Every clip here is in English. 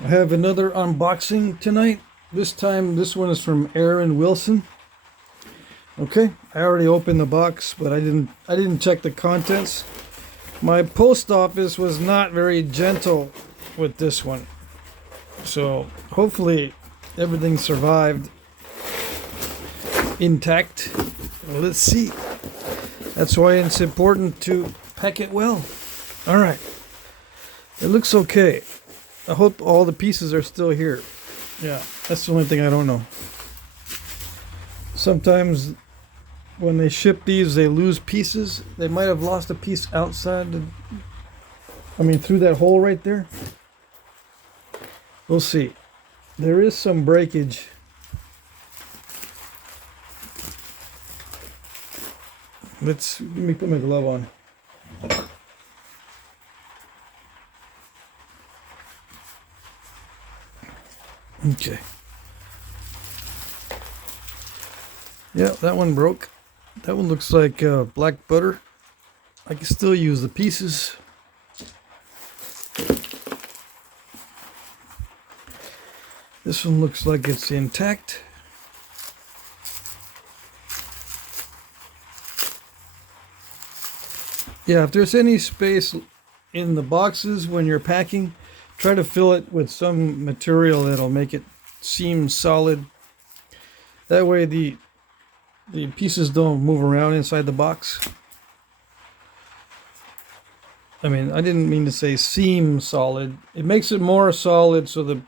I have another unboxing tonight. This time, this one is from Aaron Wilson. Okay, I already opened the box, but I didn't check the contents. My post office was not very gentle with this one, so hopefully everything survived intact. Well, let's see. That's why it's important to pack it well. All right, it looks okay. I hope all the pieces are still here. Yeah, that's the only thing I don't know. Sometimes when they ship these, they lose pieces. They might have lost a piece outside. Through that hole right there. We'll see. There is some breakage. Let me put my glove on. Okay. Yeah, that one broke. That one looks like black butter. I can still use the pieces. This one looks like it's intact. Yeah, if there's any space in the boxes when you're packing, try to fill it with some material that'll make it seem solid. That way the pieces don't move around inside the box. I didn't mean to say seem solid. It makes it more solid so the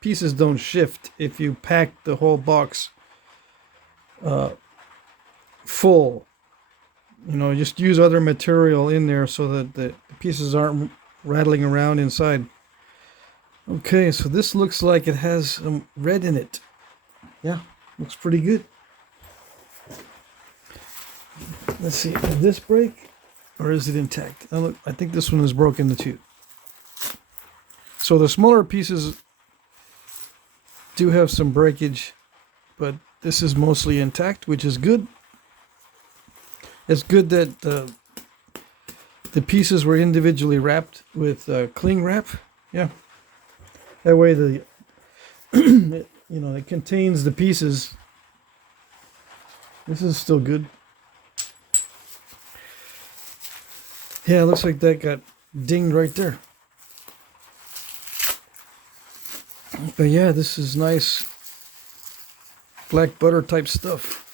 pieces don't shift if you pack the whole box full. Just use other material in there so that the pieces aren't rattling around inside. Okay, so this looks like it has some red in it. Yeah, looks pretty good. Let's see, did this break or is it intact? I think this one is broken too. So the smaller pieces do have some breakage, but this is mostly intact, which is good. It's good that the pieces were individually wrapped with cling wrap. Yeah. That way it contains the pieces. This is still good. Yeah, it looks like that got dinged right there. But yeah, this is nice black butter type stuff.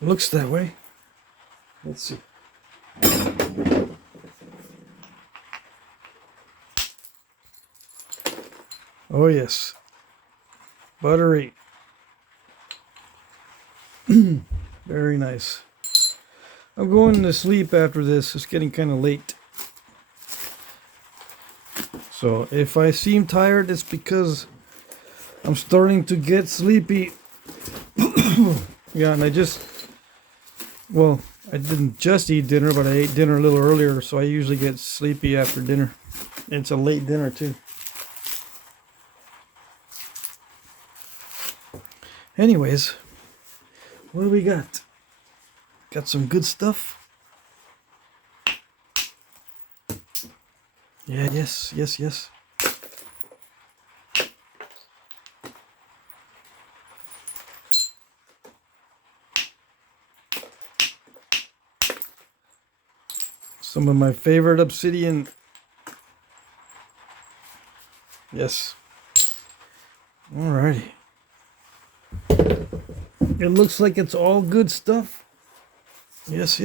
It looks that way. Let's see. Oh yes, buttery. Very nice. I'm going to sleep after this. It's getting kind of late. So if I seem tired, it's because I'm starting to get sleepy. Yeah, and I didn't just eat dinner, but I ate dinner a little earlier, so I usually get sleepy after dinner. It's a late dinner too. Anyways, what do we got? Got some good stuff. Yeah, yes. Some of my favorite Obsidian. Yes. Alrighty. It looks like it's all good stuff. Yes.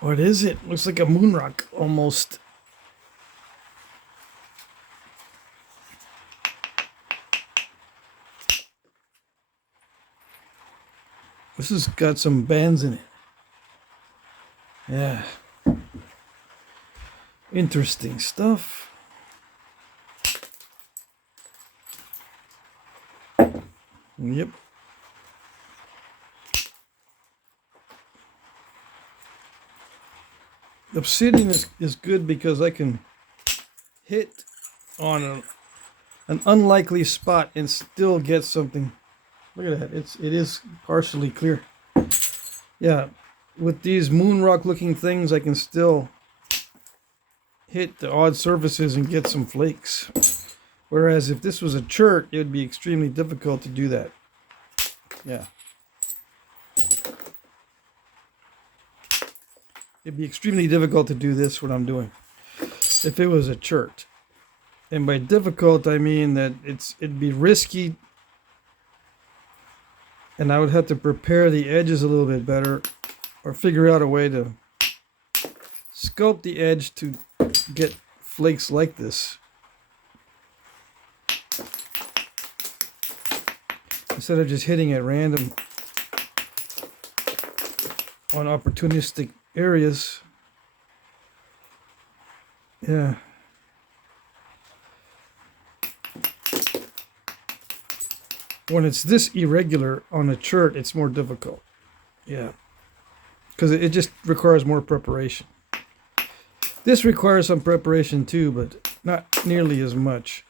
What is it? Looks like a moon rock almost. This has got some bands in it. Yeah. Interesting stuff. Yep. Obsidian is good because I can hit on an unlikely spot and still get something. Look at that. It is partially clear. Yeah, with these moon rock looking things, I can still hit the odd surfaces and get some flakes. Whereas if this was a chert, it would be extremely difficult to do that. Yeah. It'd be extremely difficult to do this, what I'm doing, if it was a chert. And by difficult, I mean that it'd be risky, and I would have to prepare the edges a little bit better, or figure out a way to sculpt the edge to get flakes like this, instead of just hitting at random on opportunistic areas. Yeah. When it's this irregular on a chert, it's more difficult. Yeah. Because it just requires more preparation. This requires some preparation too, but not nearly as much.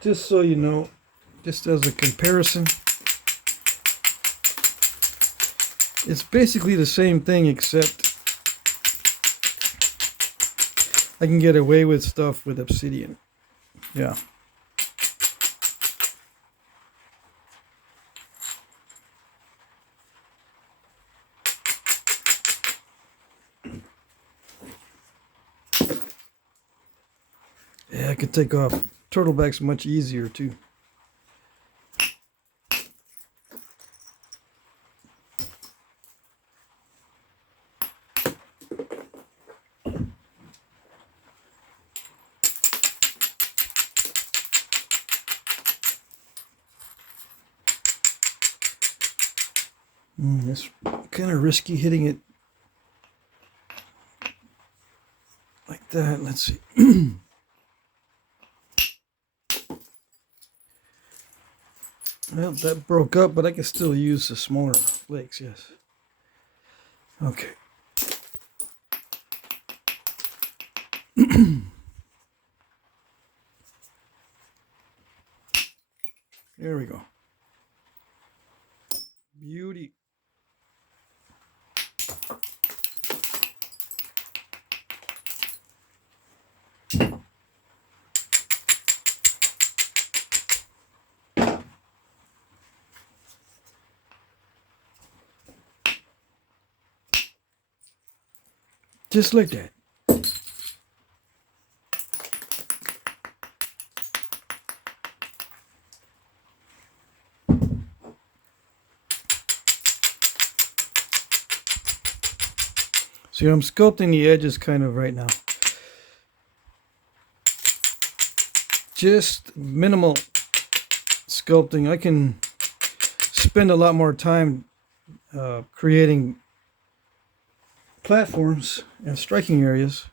Just so you know, just as a comparison, it's basically the same thing, except I can get away with stuff with Obsidian. Yeah. Yeah, I could take off turtlebacks much easier too. It's kind of risky hitting it like that. Let's see. Well, that broke up, but I can still use the smaller flakes, yes. Okay. There we go. Beauty. Just like that. See, I'm sculpting the edges kind of right now. Just minimal sculpting. I can spend a lot more time creating platforms and striking areas,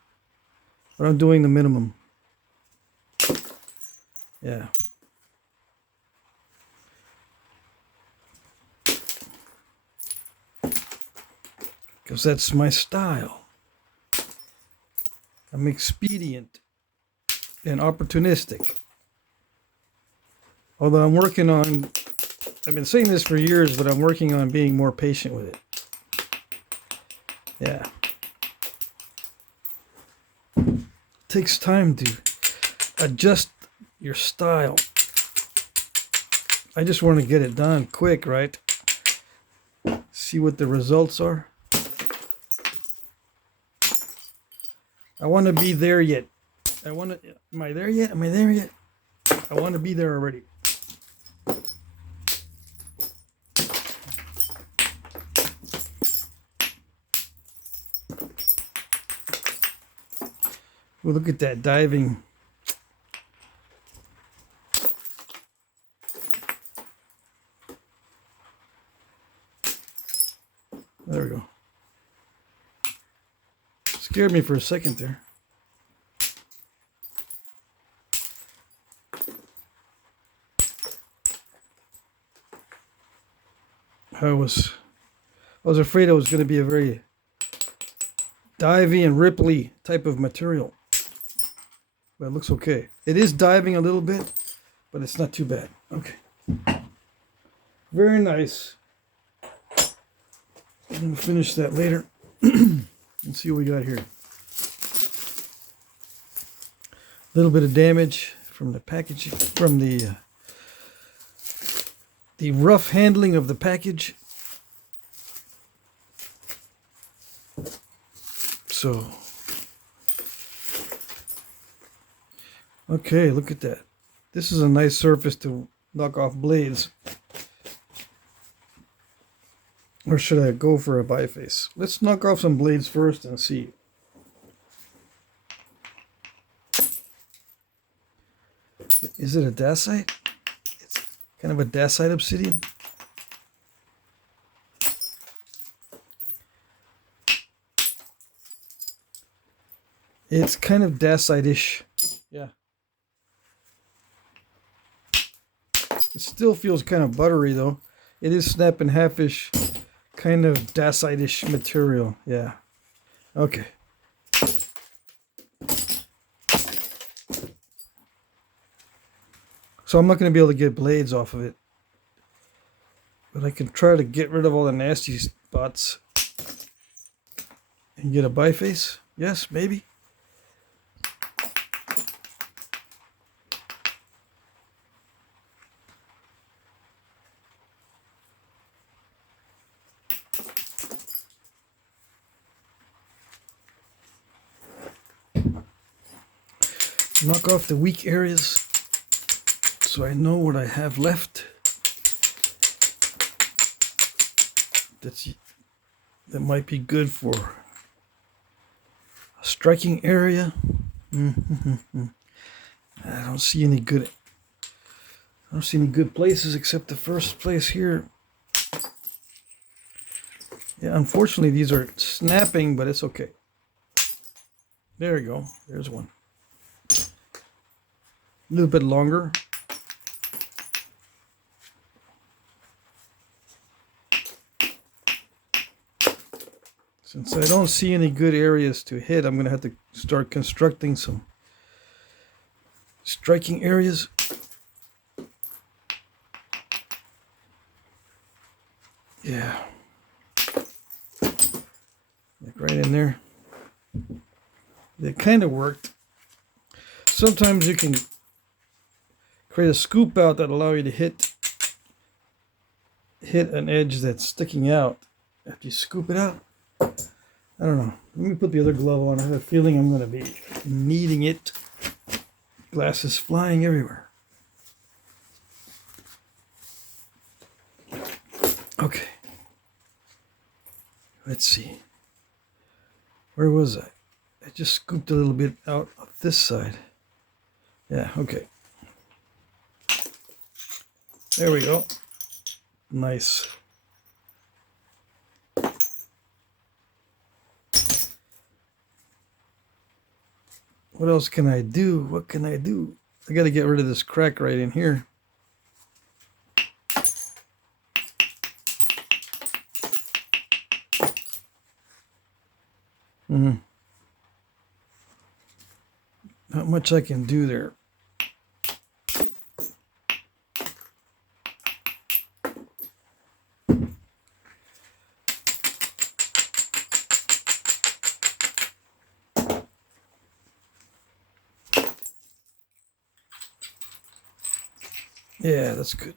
but I'm doing the minimum. Yeah. Because that's my style. I'm expedient and opportunistic. Although I'm working on, I've been saying this for years, but I'm working on being more patient with it. Yeah. It takes time to adjust your style. I just want to get it done quick, right? See what the results are. I want to be there yet. Am I there yet? Am I there yet? I want to be there already. Well, look at that diving. There we go. Scared me for a second there. I was afraid it was going to be a very divey and ripply type of material. But it looks okay. It is diving a little bit, but it's not too bad. Okay. Very nice. I'm going to finish that later and see what we got here. A little bit of damage from the package, from the rough handling of the package. So, okay, look at that. This is a nice surface to knock off blades. Or should I go for a biface? Let's knock off some blades first and see. Is it a Dacite? It's kind of a Dacite obsidian. It's kind of Dacite-ish. Yeah. It still feels kind of buttery though. It is snap and half-ish, kind of Dacite-ish material. Yeah. Okay. So I'm not going to be able to get blades off of it. But I can try to get rid of all the nasty spots. And get a biface. Yes, maybe. Knock off the weak areas so I know what I have left. That might be good for a striking area. I don't see any good. I don't see any good places except the first place here. Yeah, unfortunately these are snapping, but it's okay. There we go. There's one. A little bit longer. Since I don't see any good areas to hit, I'm going to have to start constructing some striking areas. Yeah. Like right in there. It kind of worked. Sometimes you can create a scoop out that allow you to hit an edge that's sticking out after you scoop it out. I don't know. Let me put the other glove on. I have a feeling I'm going to be needing it. Glasses flying everywhere. Okay. Let's see. Where was I? I just scooped a little bit out of this side. Yeah, okay. There we go. Nice. What else can I do? What can I do? I got to get rid of this crack right in here. Not much I can do there. Yeah, that's good.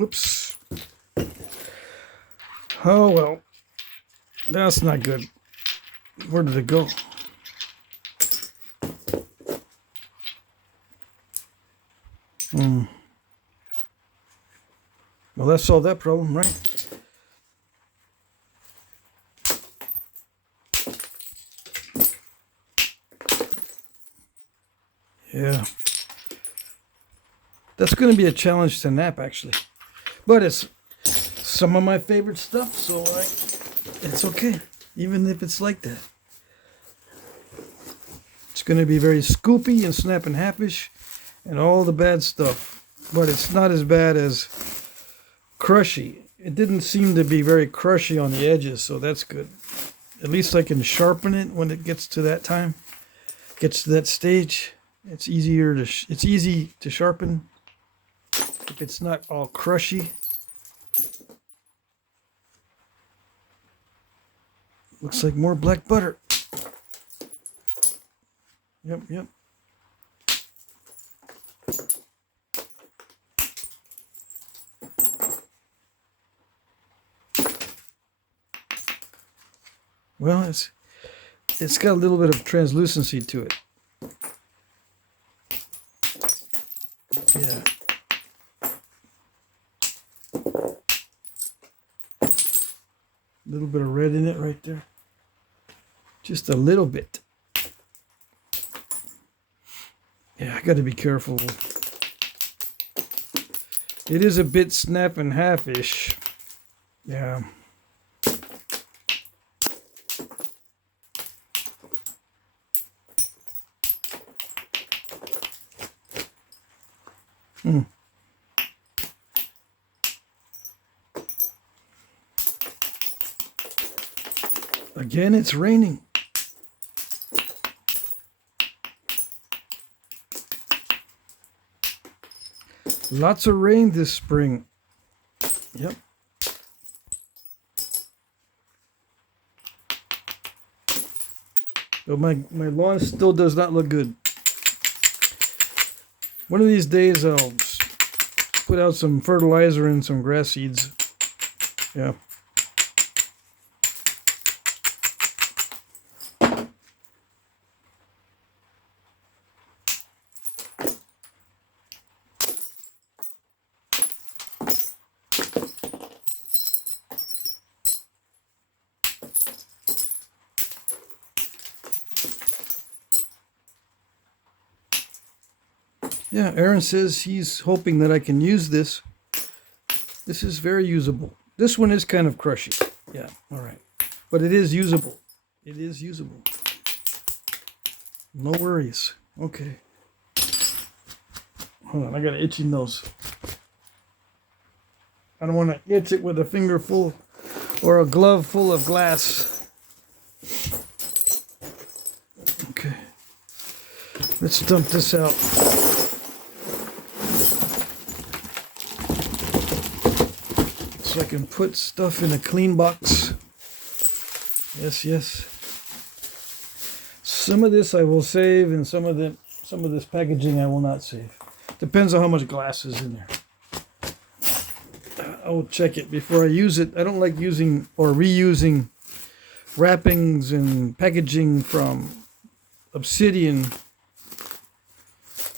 Whoops. Oh well. That's not good. Where did it go? Well, that solved that problem, right? Yeah. That's going to be a challenge to nap, actually. But it's some of my favorite stuff, so it's okay, even if it's like that. It's going to be very scoopy and snap and halfish and all the bad stuff. But it's not as bad as crushy. It didn't seem to be very crushy on the edges, so that's good. At least I can sharpen it when it gets to that time. Gets to that stage. It's easier to it's easy to sharpen if it's not all crushy. Looks like more black butter. Yep. Well, it's got a little bit of translucency to it. Yeah. A little bit of red in it right there. Just a little bit. Yeah, I got to be careful. It is a bit snap and half-ish. Yeah. Again, it's raining. Lots of rain this spring. Yep. But my lawn still does not look good. One of these days I'll put out some fertilizer and some grass seeds. Yeah. Yeah, Aaron says he's hoping that I can use this. This is very usable. This one is kind of crushy. Yeah, all right. But it is usable. It is usable. No worries. Okay. Hold on, I got an itchy nose. I don't want to itch it with a finger full or a glove full of glass. Okay. Let's dump this out. So I can put stuff in a clean box. Yes. Some of this I will save, and some of this packaging I will not save. Depends on how much glass is in there. I will check it before I use it. I don't like using or reusing wrappings and packaging from Obsidian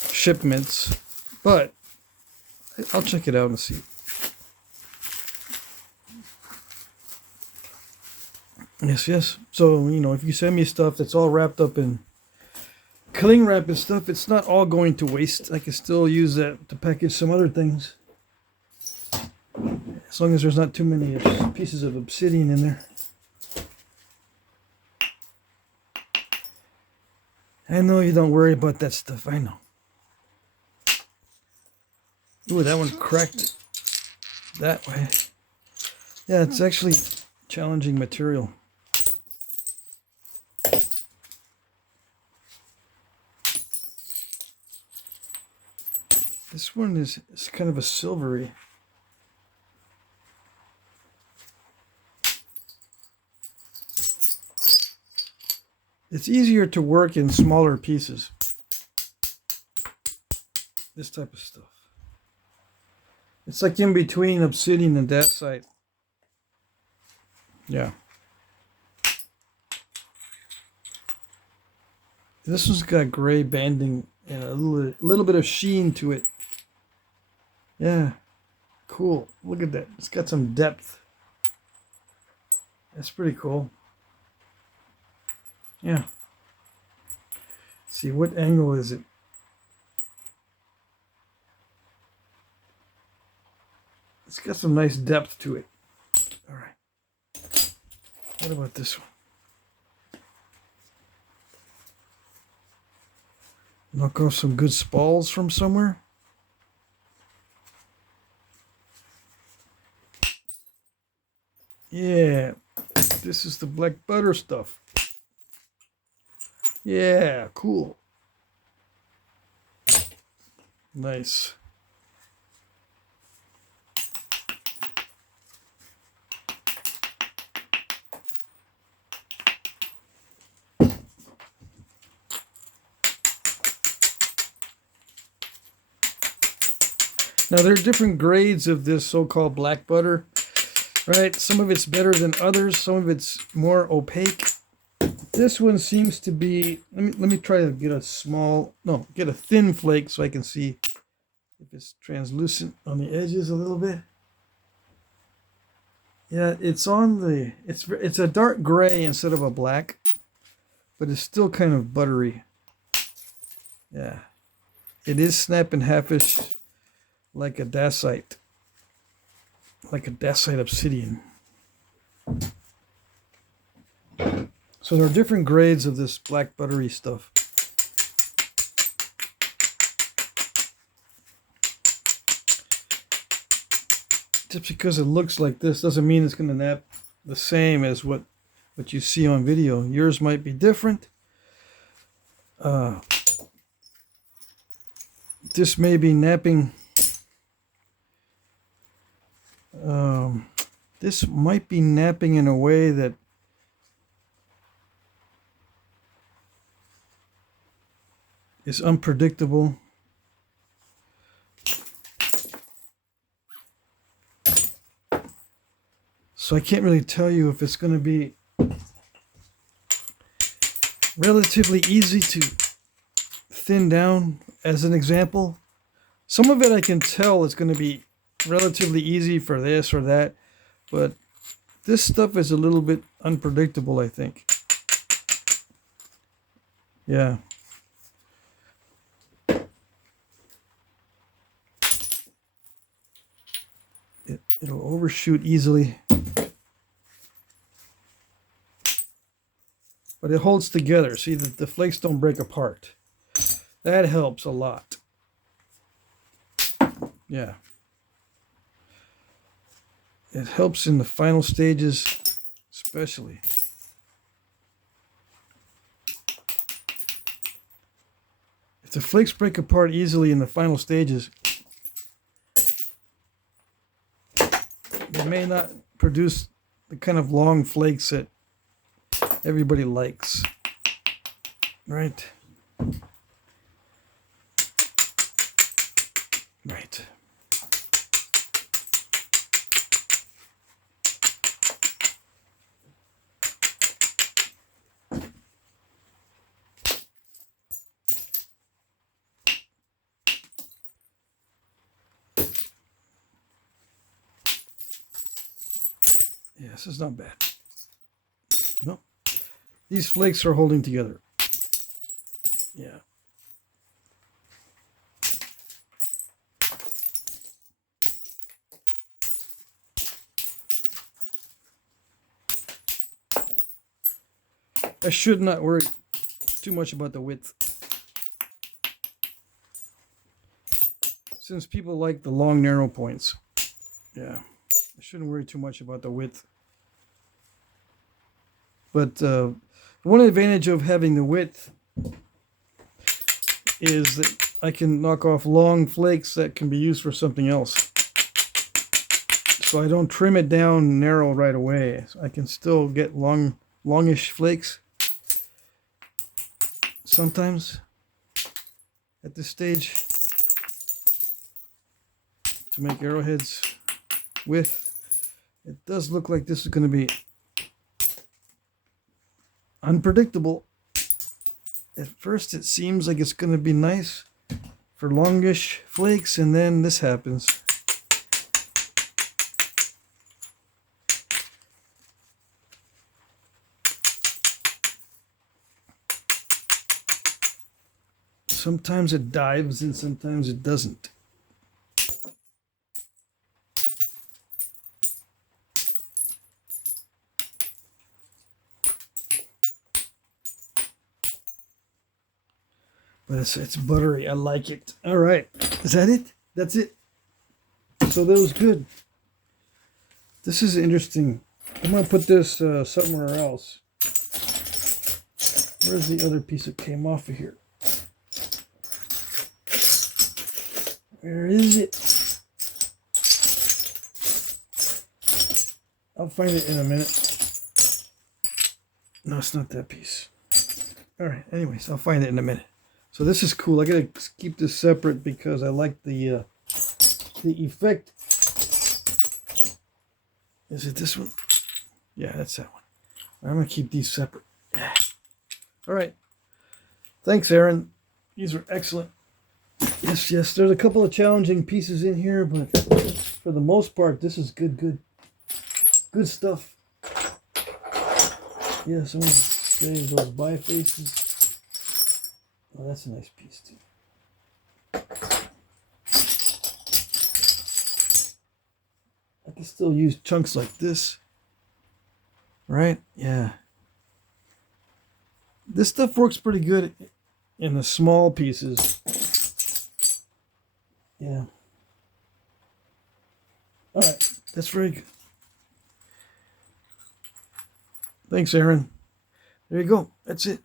shipments, but I'll check it out and see. Yes. So, if you send me stuff that's all wrapped up in cling wrap and stuff, it's not all going to waste. I can still use that to package some other things. As long as there's not too many pieces of obsidian in there. I know you don't worry about that stuff. I know. Ooh, that one cracked that way. Yeah, it's actually challenging material. This one is kind of a silvery. It's easier to work in smaller pieces. This type of stuff. It's like in between Obsidian and Dacite. Yeah. This one's got gray banding and a little bit of sheen to it. Yeah. Cool. Look at that. It's got some depth. That's pretty cool. Yeah. Let's see, what angle is it? It's got some nice depth to it. All right. What about this one? Knock off some good spalls from somewhere. Yeah, this is the black butter stuff. Yeah, cool. Nice. Now there are different grades of this so-called black butter, right? Some of it's better than others. Some of it's more opaque. This one seems to be, let me try to get get a thin flake so I can see if it's translucent on the edges a little bit. Yeah, it's a dark gray instead of a black, but it's still kind of buttery. Yeah. It is snapping halfish like a dacite. Like a dacite obsidian. So there are different grades of this black buttery stuff. Just because it looks like this doesn't mean it's going to nap the same as what you see on video. Yours might be different. This may be napping. This might be napping in a way that is unpredictable. So I can't really tell you if it's going to be relatively easy to thin down, as an example. Some of it I can tell is going to be relatively easy for this or that, but this stuff is a little bit unpredictable, I think. Yeah. It'll overshoot easily. But it holds together. See, the flakes don't break apart. That helps a lot. Yeah. It helps in the final stages, especially. If the flakes break apart easily in the final stages, they may not produce the kind of long flakes that everybody likes, right? Right. Yeah, this is not bad. No. These flakes are holding together. Yeah. I should not worry too much about the width, since people like the long narrow points. Yeah, I shouldn't worry too much about the width. But one advantage of having the width is that I can knock off long flakes that can be used for something else. So I don't trim it down narrow right away. I can still get longish flakes sometimes at this stage. to make arrowheads with. It does look like this is going to be unpredictable. At first it seems like it's going to be nice for longish flakes, and then this happens. Sometimes it dives and sometimes it doesn't. But it's buttery. I like it. All right. Is that it? That's it. So that was good. This is interesting. I'm going to put this somewhere else. Where's the other piece that came off of here? Where is it? I'll find it in a minute. No, it's not that piece. All right. Anyways, I'll find it in a minute. So this is cool. I gotta keep this separate because I like the effect. Is it this one? Yeah, that's that one. I'm gonna keep these separate. All right. Thanks, Aaron. These were excellent. Yes, yes. There's a couple of challenging pieces in here, but for the most part, this is good stuff. Yes, I'm gonna save those bifaces. Oh, that's a nice piece too. I can still use chunks like this, right? Yeah. This stuff works pretty good in the small pieces. Yeah. All right, that's very good. Thanks, Aaron. There you go. That's it.